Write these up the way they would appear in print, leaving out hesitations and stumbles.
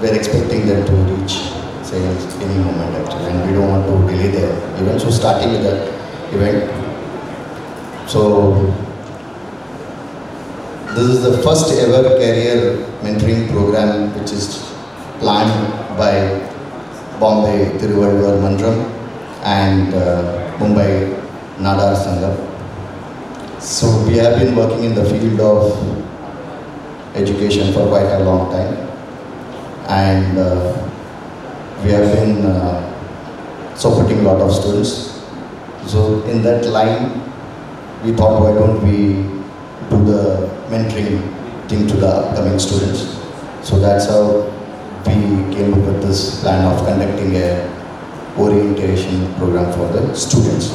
we're expecting them to reach, say, any moment actually, and we don't want to delay their event. So starting with the event. So this is the first ever career mentoring program which is planned by Bombay, Thiruvalluvar, Manram, and Mumbai, Nadar, Sangam. So we have been working in the field of education for quite a long time, and we have been supporting a lot of students. So in that line, we thought, why don't we do the mentoring thing to the upcoming students? So that's how we came up with this plan of conducting a orientation program for the students.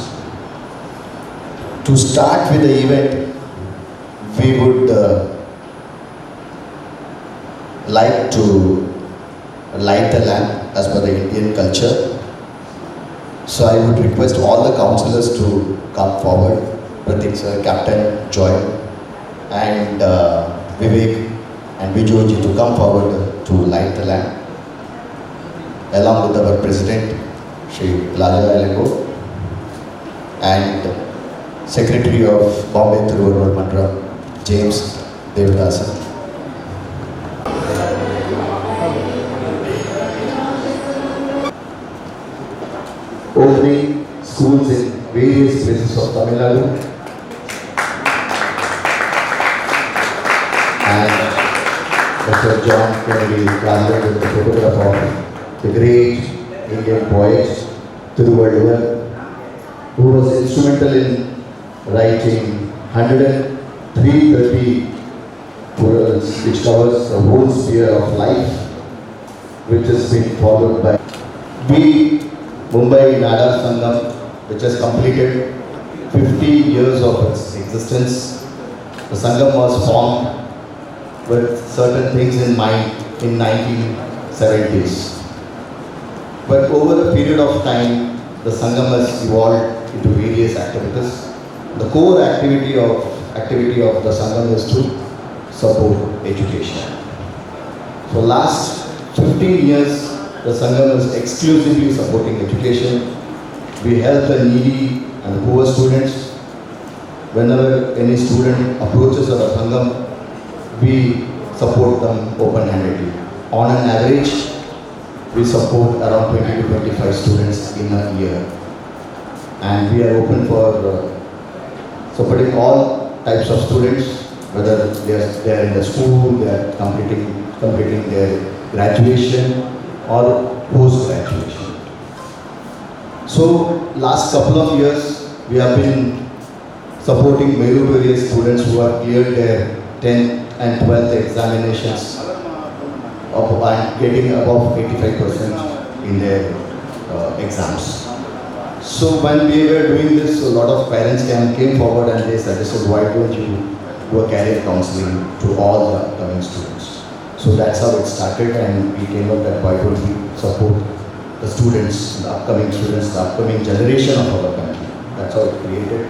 To start with the event, we would like to light the lamp as per the Indian culture. So I would request all the councillors to come forward. Pratik sir, Captain Joiel, and Vivek and Vijoji to come forward to light the lamp, along with our President, Shri Lajalai, and Secretary of Bombay Thiruvalluvar Manram, James Devadasan. Opening schools in various places of Tamil Nadu, and Mr. John Kennedy Gandhi with the photograph of the great Indian poet Thiruvalluvar, who was instrumental in writing 130 poems which covers the whole sphere of life, which has been followed by Mumbai Nadar Sangam, which has completed 50 years of its existence. The Sangam was formed with certain things in mind in 1970s. But over a period of time, the Sangam has evolved into various activities. The core activity of the Sangam is to support education. For last 15 years, the Sangam is exclusively supporting education. We help the needy and poor students. Whenever any student approaches our Sangam, we support them open-handedly. On an average, we support around 20 to 25 students in a year. And we are open for supporting all types of students, whether they are in the school, they are completing their graduation or post-graduation. So, last couple of years, we have been supporting meritorious students who have cleared their 10th and 12th examinations and getting above 85% in their exams. So when we were doing this, a lot of parents came forward and they suggested, why don't you do a career counseling to all the upcoming students? So that's how it started, and we came up that why don't we support the students, the upcoming generation of our country. That's how it created.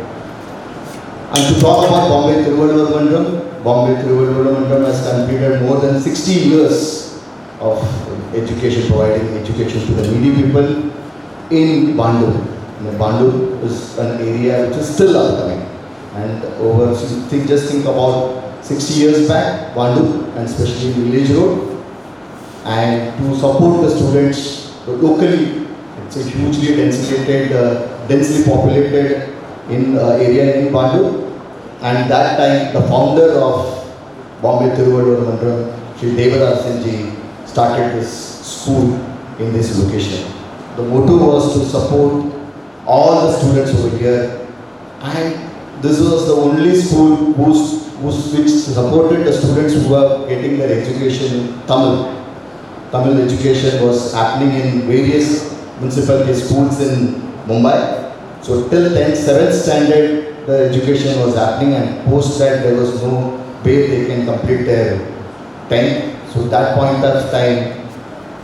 And to talk about Bombay Thiruvalluvar Manram has completed more than 60 years of education, providing education to the needy people in Bandur. Bandur is an area which is still upcoming. And just think about 60 years back, Bandur, and especially Village Road, and to support the students locally. It's a hugely densely populated area in Bandur. And that time, the founder of Bombay Thiruvalluvar Manram, Shri Devadasan, started this school in this location. The motto was to support all the students over here, and this was the only school which supported the students who were getting their education in Tamil. Tamil education was happening in various municipality schools in Mumbai. So till 7th standard, the education was happening, and post that there was no way they can complete their 10th. So that point of time,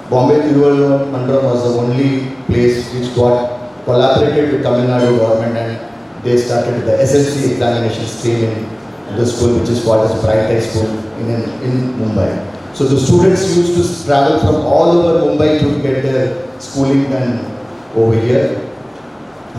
Bombay Thiruvalluvar Manram was the only place which got collaborated with Tamil Nadu government, and they started the SLC examination stream in the school, which is called as Bright High School in Mumbai. So the students used to travel from all over Mumbai to get their schooling done over here.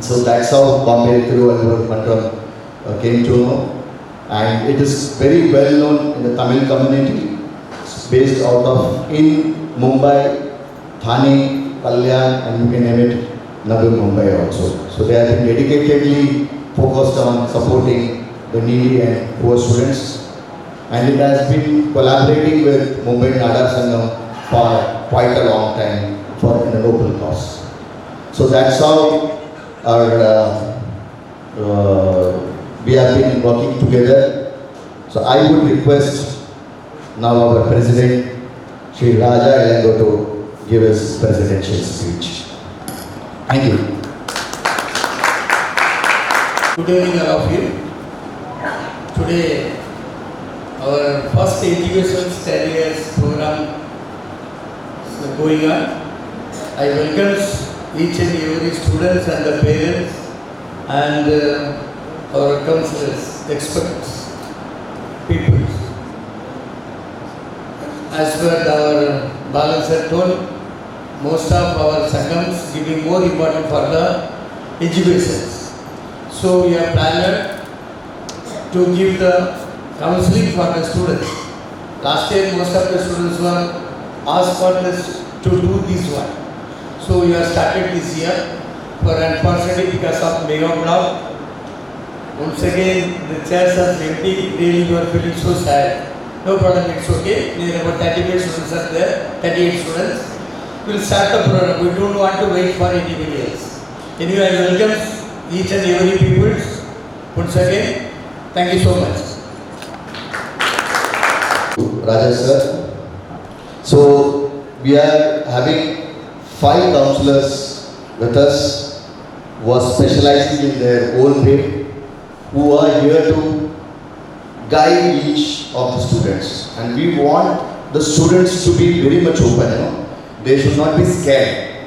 So that's how Bombay, Thiruvalluvar, Manram came to know. And it is very well known in the Tamil community. It's based out of in Mumbai, Thane, Kalyan, and you can name it, Nadar, Mumbai also. So they have been dedicatedly focused on supporting the needy and poor students. And it has been collaborating with Mumbai Nadar Sangam for quite a long time for in a noble cause. So that's how we have been working together. So I would request now our President, Shri Raja Elengo, to give his presidential speech. Thank you. Good evening all of you. Today our first education studies program is going on. I welcome each and every students and the parents and our counselors, experts, people. As per our balancer told, most of our Sangams giving more important for the education. So we are planned to give the counseling for the students. Last year most of the students were asked for this to do this one. So we have started this year. For unfortunately because of mega block, once again the chairs are empty. Really you are feeling so sad. No problem, it's okay. There are about 38 students are there. 38 students. We will start the program. We don't want to wait for anybody else. Anyway, I welcome each and every people. Once again, thank you so much. Raja sir. So we are having 5 counselors with us who are specializing in their own way, who are here to guide each of the students. And we want the students to be very much open, They should not be scared.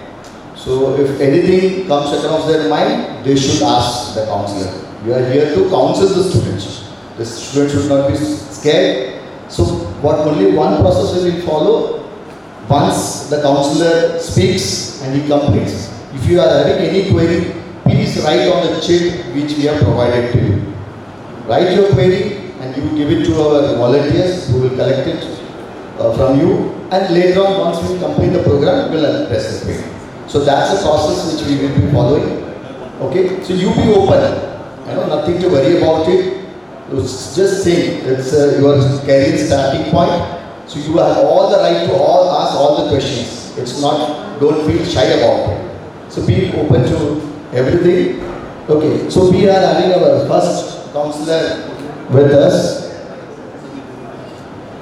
So if anything comes across their mind, they should ask the counselor. We are here to counsel the students. The students should not be scared. So only one process we will follow. Once the counselor speaks and he completes, if you are having any query, please write on the sheet which we have provided to you. Write your query and you give it to our volunteers who will collect it from you, and later on once we complete the program, we will address the query. So that's a process which we will be following. Okay, so you be open, nothing to worry about it. Just think, it's your career starting point. So you have all the right to ask all the questions. It's not, don't feel shy about it. So be open to everything. Okay, so we are having our first counselor with us,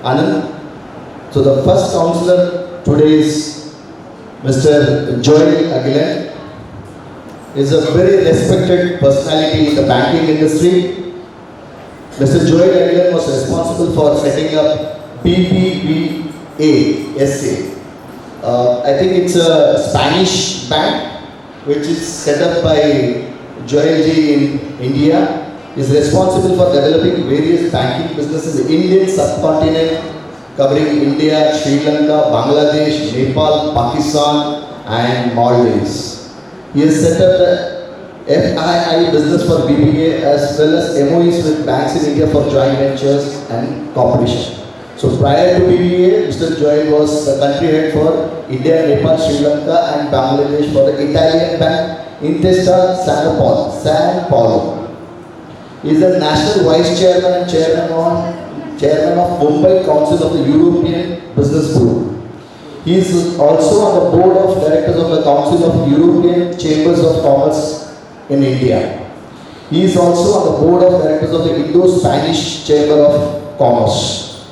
Anand. So the first counselor today is Mr.Joiel Akilan. Is a very respected personality in the banking industry. Mr.Joiel Akilan was responsible for setting up BBVA SA. I think it's a Spanish bank which is set up by Joiel ji in India. Is responsible for developing various banking businesses in the Indian subcontinent, covering India, Sri Lanka, Bangladesh, Nepal, Pakistan and Maldives. He has set up the FII business for BBVA as well as MOEs with banks in India for joint ventures and competition. So prior to BBVA, Mr.Joiel was the country head for India, Nepal, Sri Lanka and Bangladesh for the Italian bank Intesa Sanpaolo. He is the National Vice Chairman and Chairman of Mumbai Council of the European Business Group. He is also on the Board of Directors of the Council of European Chambers of Commerce in India. He is also on the Board of Directors of the Indo-Spanish Chamber of Commerce.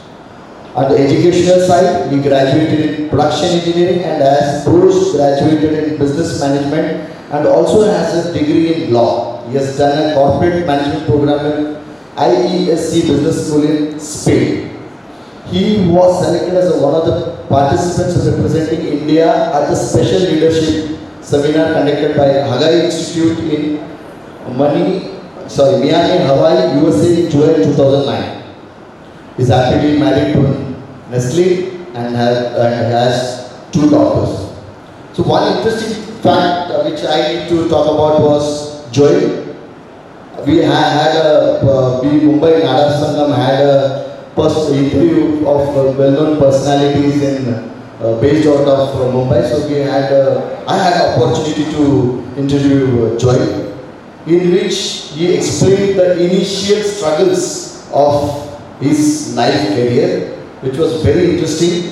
On the educational side, he graduated in production engineering and has post-graduated in business management and also has a degree in law. He has done a corporate management program in IESC Business School in Spain. He was selected as one of the participants representing India at the Special Leadership Seminar conducted by Hagai Institute in Miami, Hawaii, USA in July 2009. He is happily married to Nestle and has 2 daughters. So one interesting fact which I need to talk about was Joel. We had Mumbai Nadar Sangam had a interview of well-known personalities based out of Mumbai. So I had an opportunity to interview Joel, in which he explained the initial struggles of his life career, which was very interesting,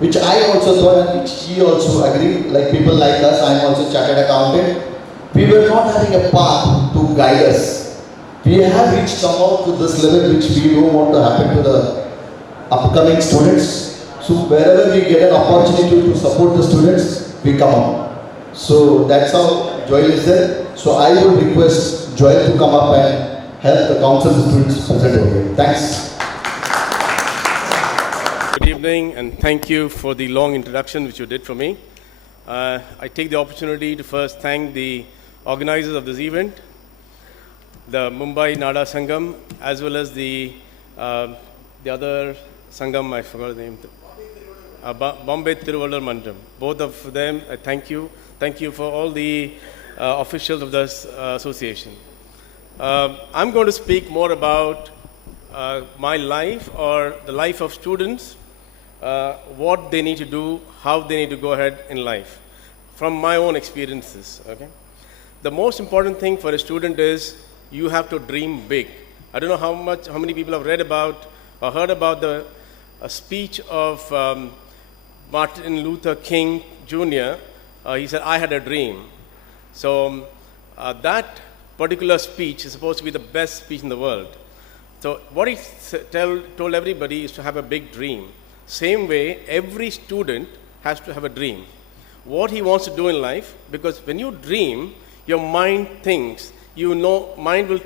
which I also thought and which he also agreed. Like people like us, I am also chartered accountant. We were not having a path to guide us. We have reached somehow to this level which we don't want to happen to the upcoming students. So wherever we get an opportunity to support the students, we come up. So that's how Joel is there. So I would request Joel to come up and help the council students present over here. Thanks. Good evening and thank you for the long introduction which you did for me. I take the opportunity to first thank the organizers of this event, the Mumbai Nadar Sangam, as well as the other Sangam, I forgot the name, Bombay Thiruvalluvar Manram. Both of them, I thank you. Thank you for all the officials of this association. I'm going to speak more about my life or the life of students, what they need to do, how they need to go ahead in life, from my own experiences. Okay? The most important thing for a student is you have to dream big. I don't know how many people have read about or heard about the speech of Martin Luther King Jr. He said, "I had a dream." So that particular speech is supposed to be the best speech in the world. So what he told everybody is to have a big dream. Same way, every student has to have a dream. What he wants to do in life, because when you dream, your mind thinks, mind will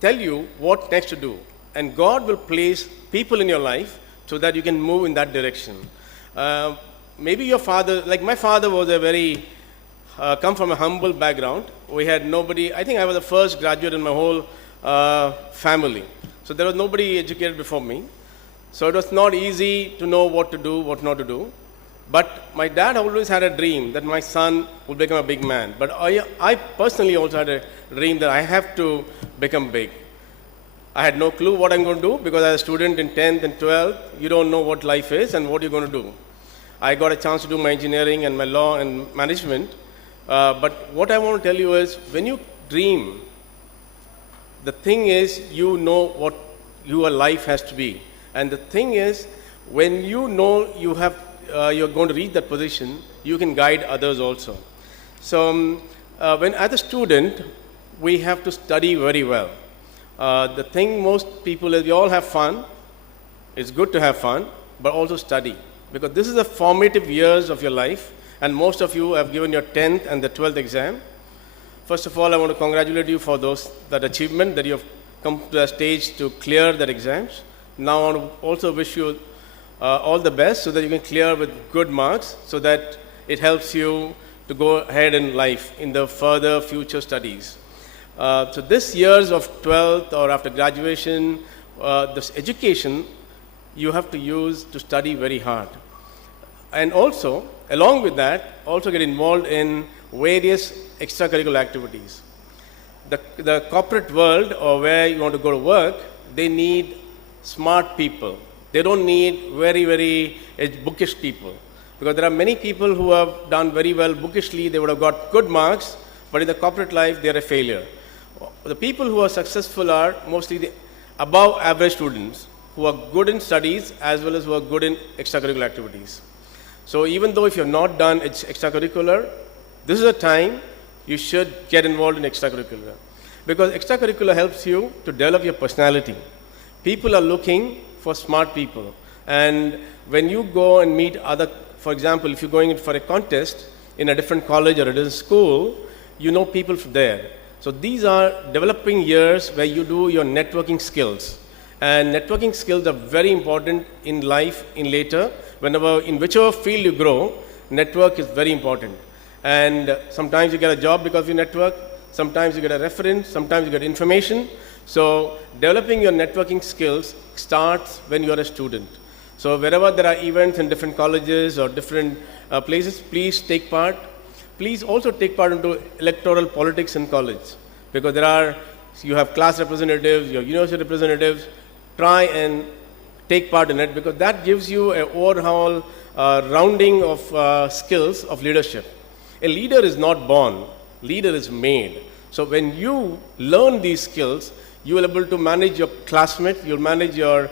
tell you what next to do. And God will place people in your life so that you can move in that direction. Maybe your father, like my father was a very, come from a humble background. We had nobody, I think I was the first graduate in my whole family. So there was nobody educated before me. So it was not easy to know what to do, what not to do. But my dad always had a dream that my son would become a big man. But I personally also had a dream that I have to become big. I had no clue what I'm going to do because as a student in 10th and 12th, you don't know what life is and what you're going to do. I got a chance to do my engineering and my law and management. But what I want to tell you is when you dream, the thing is you know what your life has to be. And the thing is, when you know you're going to reach that position, you can guide others also. So when as a student, we have to study very well. The thing most people is we all have fun. It's good to have fun, but also study. Because this is the formative years of your life, and most of you have given your 10th and the 12th exam. First of all, I want to congratulate you for that achievement that you have come to a stage to clear that exams. Now I want to also wish you all the best so that you can clear with good marks so that it helps you to go ahead in life in the further future studies. So this years of 12th or after graduation, this education you have to use to study very hard. And also, along with that, also get involved in various extracurricular activities. The corporate world or where you want to go to work, they need smart people. They don't need very, very bookish people. Because there are many people who have done very well bookishly, they would have got good marks, but in the corporate life, they are a failure. The people who are successful are mostly the above average students who are good in studies as well as who are good in extracurricular activities. So even though if you have not done extracurricular, this is a time you should get involved in extracurricular. Because extracurricular helps you to develop your personality. People are looking for smart people. And when you go and meet other, for example, if you're going in for a contest in a different college or a different school, you know people there. So these are developing years where you do your networking skills. And networking skills are very important in life in later. In whichever field you grow, network is very important. And sometimes you get a job because of your network. Sometimes you get a reference. Sometimes you get information. So developing your networking skills starts when you are a student. So wherever there are events in different colleges or different places, please take part. Please also take part into electoral politics in college, because you have class representatives, you have university representatives. Try and take part in it, because that gives you an overall rounding of skills of leadership. A leader is not born, leader is made. So when you learn these skills, you will be able to manage your classmates, you'll manage your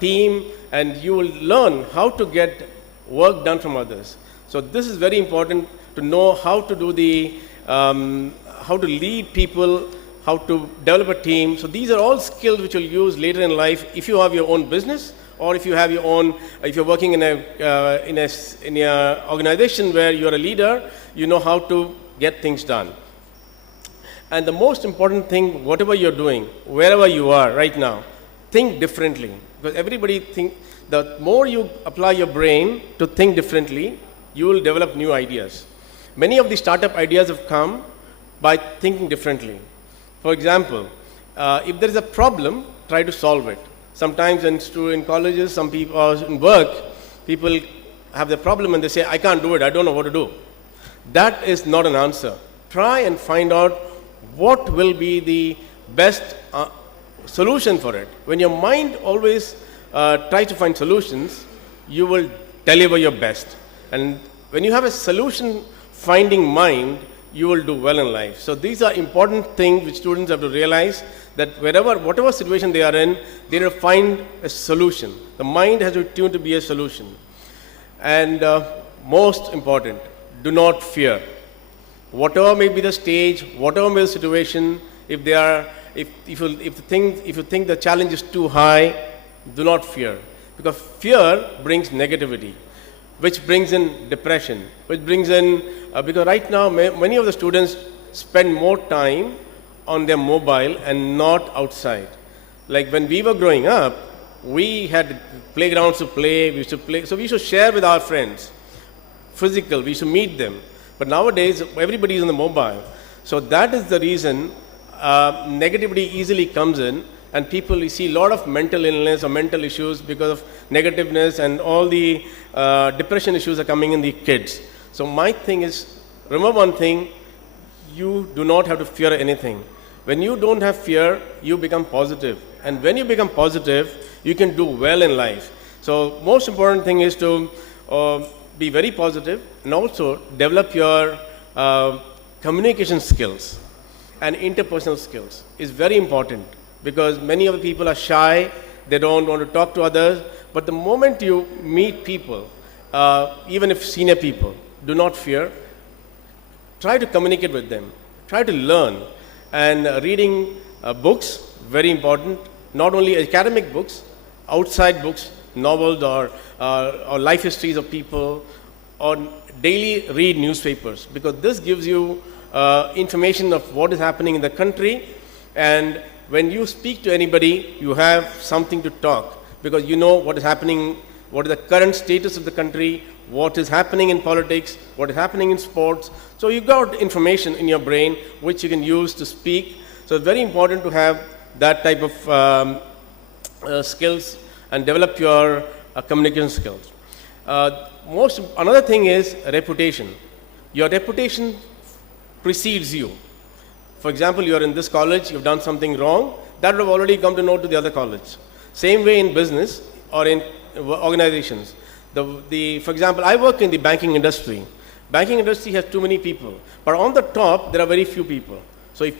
team, and you will learn how to get work done from others. So this is very important, to know how to do how to lead people, how to develop a team. So these are all skills which you'll use later in life if you have your own business, or if you have your own, if you're working in a organization where you're a leader, you know how to get things done. And the most important thing, whatever you're doing, wherever you are right now, think differently. Because everybody the more you apply your brain to think differently, you will develop new ideas. Many of the startup ideas have come by thinking differently. For example, if there is a problem, try to solve it. Sometimes in colleges, some people, or in work, people have the problem and they say, I can't do it, I don't know what to do. That is not an answer. Try and find out what will be the best solution for it. When your mind always tries to find solutions, you will deliver your best. And when you have a solution finding mind, you will do well in life. So these are important things which students have to realize, that whatever situation they are in, they have to find a solution. The mind has to be tuned to be a solution. And most important, do not fear. Whatever may be the stage, whatever may be the situation, if you think the challenge is too high, do not fear. Because fear brings negativity, which brings in depression, which brings in, because right now many of the students spend more time on their mobile and not outside. Like when we were growing up, we had playgrounds to play, we used to play, so we used to share with our friends, physical, we used to meet them. But nowadays, everybody is on the mobile. So that is the reason negativity easily comes in, and people, you see a lot of mental illness or mental issues because of negativeness, and all the depression issues are coming in the kids. So my thing is, remember one thing, you do not have to fear anything. When you don't have fear, you become positive. And when you become positive, you can do well in life. So most important thing is to be very positive, and also develop your communication skills and interpersonal skills is very important, because many of the people are shy, they don't want to talk to others. But the moment you meet people, even if senior people, do not fear. Try to communicate with them. Try to learn. And reading books, very important. Not only academic books, outside books, novels or life histories of people, or daily read newspapers, because this gives you information of what is happening in the country. And when you speak to anybody, you have something to talk, because you know what is happening, what is the current status of the country, what is happening in politics, what is happening in sports. So you got information in your brain which you can use to speak. So it's very important to have that type of skills and develop your communication skills. Another thing is reputation. Your reputation precedes you. For example, you are in this college, you've done something wrong, that would have already come to know to the other college. Same way in business or in organizations. For example, I work in the banking industry. Banking industry has too many people, but on the top there are very few people. So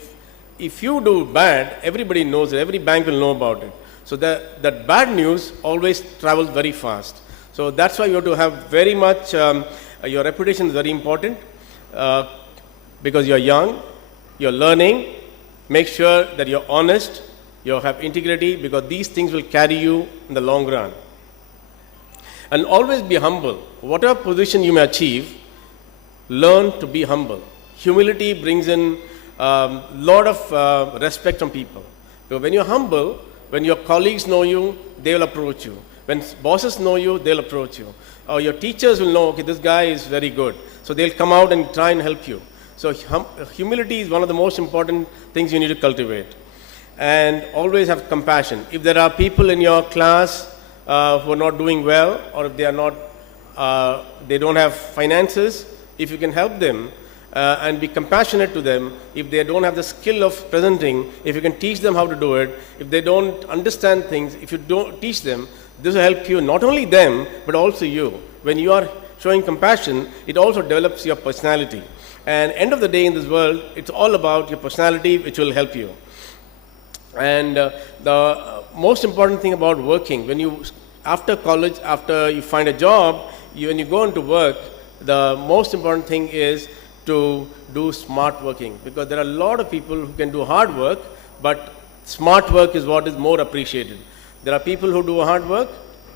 if you do bad, everybody knows it, every bank will know about it. So that bad news always travels very fast. So that's why you have to have very much, your reputation is very important, because you're young, you're learning. Make sure that you're honest, you have integrity, because these things will carry you in the long run. And always be humble. Whatever position you may achieve, learn to be humble. Humility brings in a lot of respect from people. So when you're humble, when your colleagues know you, they will approach you. When bosses know you, they'll approach you. Or your teachers will know, okay, this guy is very good. So they'll come out and try and help you. So humility is one of the most important things you need to cultivate. And always have compassion. If there are people in your class who are not doing well, or if they are not, they don't have finances, if you can help them and be compassionate to them, if they don't have the skill of presenting, if you can teach them how to do it, if they don't understand things, if you don't teach them, this will help you, not only them, but also you. When you are showing compassion, it also develops your personality. And end of the day in this world, it's all about your personality, which will help you. And the most important thing about working, when you, after college, after you find a job, when you go into work, the most important thing is to do smart working, because there are a lot of people who can do hard work, but smart work is what is more appreciated. There are people who do hard work.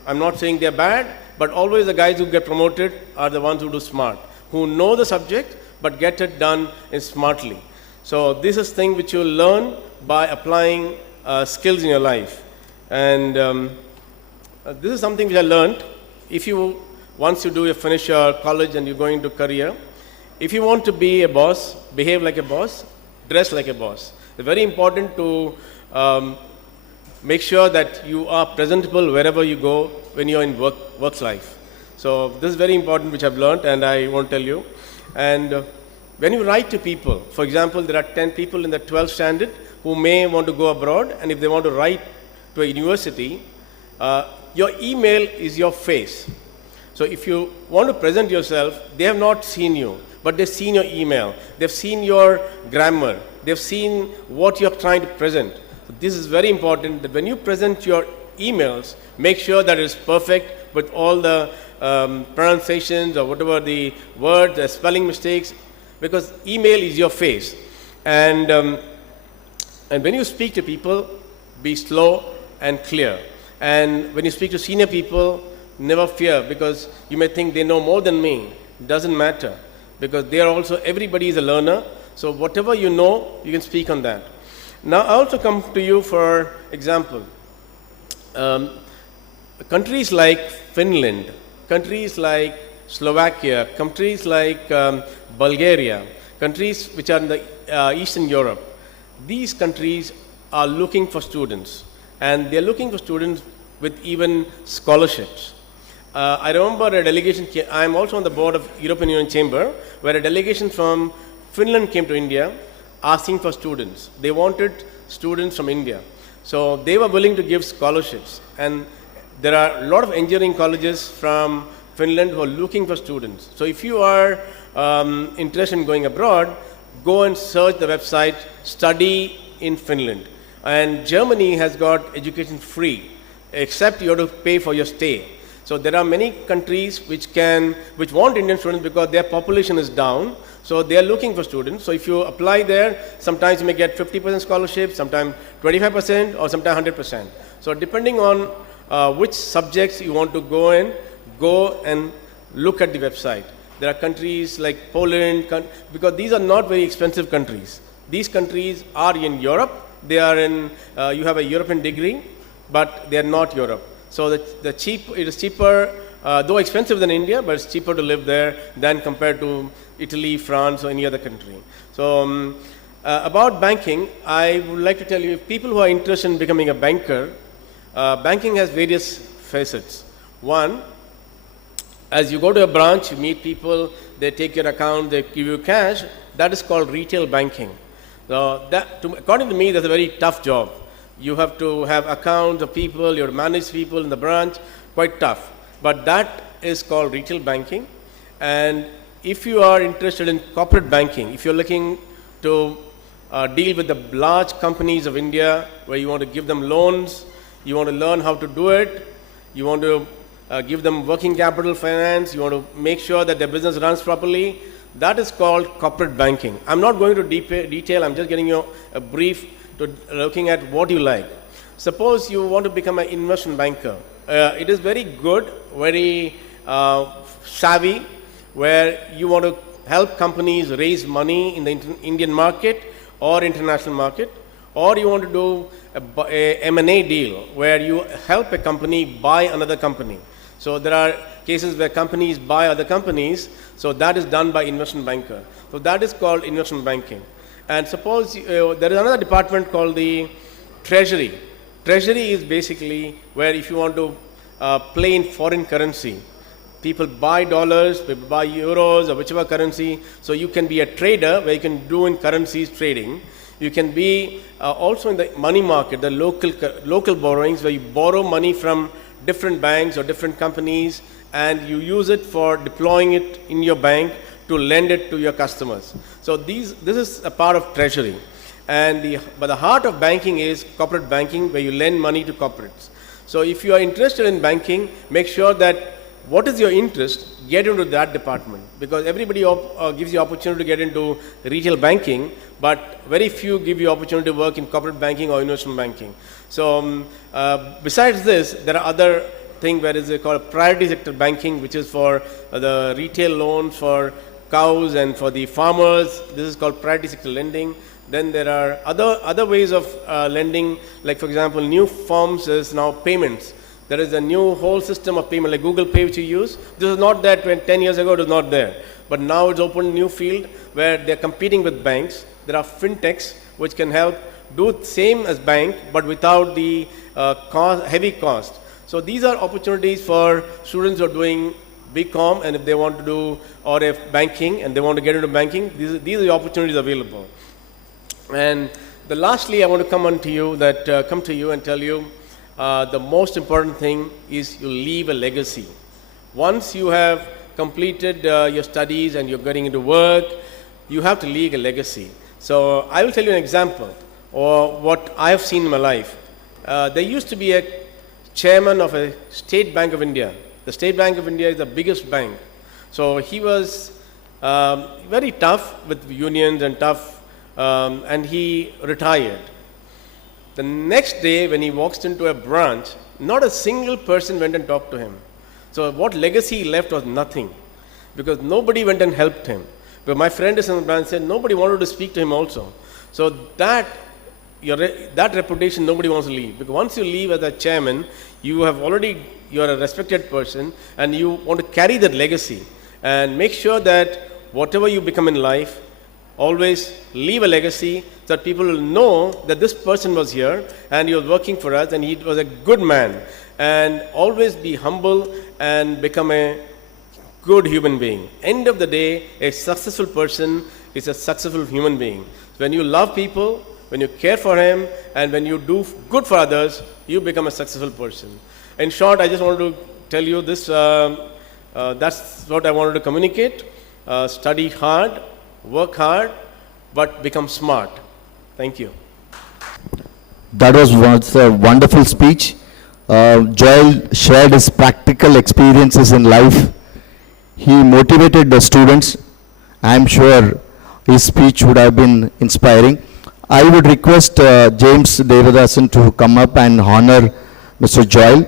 I'm not saying they're bad, but always the guys who get promoted are the ones who do smart, who know the subject but get it done smartly. So this is thing which you learn by applying skills in your life. And this is something which I learned. If you, once you finish your college and you're going into career, if you want to be a boss, behave like a boss, dress like a boss. It's very important to make sure that you are presentable wherever you go when you're in work life. So this is very important, which I've learned, and I won't tell you. And when you write to people, for example, there are 10 people in the 12th standard who may want to go abroad, and if they want to write to a university, your email is your face. So if you want to present yourself, they have not seen you, but they've seen your email, they've seen your grammar, they've seen what you're trying to present. So this is very important, that when you present your emails, make sure that it's perfect with all the pronunciations or whatever the words, the spelling mistakes, because email is your face. And when you speak to people, be slow and clear. And when you speak to senior people, never fear, because you may think they know more than me. It doesn't matter, because they are also, everybody is a learner. So whatever you know, you can speak on that. Now I also come to you for example. Countries like Finland, countries like Slovakia, countries like Bulgaria, countries which are in the Eastern Europe, these countries are looking for students, and they're looking for students with even scholarships. I remember a delegation, I'm also on the board of European Union Chamber, where a delegation from Finland came to India asking for students. They wanted students from India. So they were willing to give scholarships. And there are a lot of engineering colleges from Finland who are looking for students. So if you are interested in going abroad, go and search the website, study in Finland. And Germany has got education free, except you have to pay for your stay. So there are many countries which want Indian students because their population is down. So they are looking for students. So if you apply there, sometimes you may get 50% scholarship, sometimes 25%, or sometimes 100%. So depending on which subjects you want to go in, go and look at the website. There are countries like Poland, because these are not very expensive countries. These countries are in Europe. They are in, you have a European degree, but they are not Europe. So it is cheaper, though expensive than India, but it's cheaper to live there than compared to Italy, France, or any other country. So about banking, I would like to tell you, if people who are interested in becoming a banker, banking has various facets. One, as you go to a branch, you meet people, they take your account, they give you cash. That is called retail banking. So according to me, that's a very tough job. You have to have accounts of people, you have to manage people in the branch, quite tough. But that is called retail banking. And if you are interested in corporate banking, if you're looking to deal with the large companies of India, where you want to give them loans, you want to learn how to do it, you want to give them working capital finance, you want to make sure that their business runs properly, that is called corporate banking. I'm not going to detail, I'm just getting you a brief to looking at what you like. Suppose you want to become an investment banker. It is very good, very savvy, where you want to help companies raise money in the Indian market or international market, or you want to do a M&A deal where you help a company buy another company. So there are cases where companies buy other companies, so that is done by investment banker. So that is called investment banking. And suppose there is another department called the treasury. Treasury is basically where if you want to play in foreign currency. People buy dollars, people buy euros or whichever currency. So you can be a trader where you can do in currencies trading. You can be also in the money market, the local borrowings where you borrow money from different banks or different companies and you use it for deploying it in your bank to lend it to your customers. So this is a part of treasury. But the heart of banking is corporate banking where you lend money to corporates. So if you are interested in banking, make sure that what is your interest, get into that department, because everybody gives you opportunity to get into retail banking, but very few give you opportunity to work in corporate banking or investment banking. So besides this, there are other things where it's called priority sector banking, which is for the retail loans for cows and for the farmers. This is called priority sector lending. Then there are other ways of lending, like for example, new forms is now payments. There is a new whole system of payment, like Google Pay, which you use. This is not that when 10 years ago it was not there. But now it's opened a new field where they're competing with banks. There are fintechs which can help do the same as bank, but without the heavy cost. So these are opportunities for students who are doing BCom, and if they want to do, or if banking, and they want to get into banking, these are the opportunities available. And lastly, I want to come to you and tell you, the most important thing is you leave a legacy. Once you have completed your studies and you're getting into work, you have to leave a legacy. So I will tell you an example or what I have seen in my life. There used to be a chairman of a State Bank of India. The State Bank of India is the biggest bank. So he was very tough with unions and tough, and he retired. The next day when he walks into a branch, not a single person went and talked to him. So what legacy he left was nothing, because nobody went and helped him. But my friend is in the branch said nobody wanted to speak to him also. So that reputation nobody wants to leave, because once you leave as a chairman, you are a respected person and you want to carry that legacy and make sure that whatever you become in life, always leave a legacy so that people will know that this person was here and he was working for us and he was a good man. And always be humble and become a good human being. End of the day, a successful person is a successful human being. When you love people, when you care for him, and when you do good for others, you become a successful person. In short, I just wanted to tell you this, that's what I wanted to communicate. Study hard, work hard, but become smart. Thank you. That was once a wonderful speech. Joel shared his practical experiences in life. He motivated the students. I am sure his speech would have been inspiring. I would request James Devadasan to come up and honor Mr. Joel.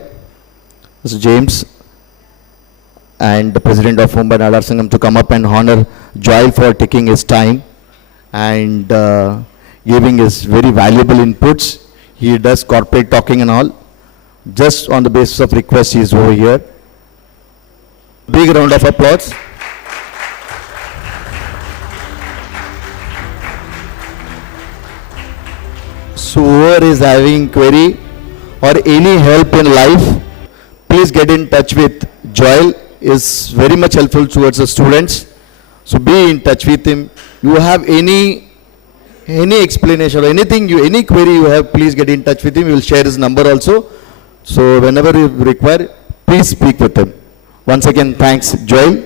Mr. James and the President of Mumbai Nadar Sangam to come up and honor Joel for taking his time and giving his very valuable inputs. He does corporate talking and all. Just on the basis of request, he is over here. Big round of applause. So whoever is having query or any help in life, please get in touch with Joel. Is very much helpful towards the students. So be in touch with him. You have any explanation or anything, any query you have, please get in touch with him. We will share his number also. So whenever you require, please speak with him. Once again, thanks, Joel.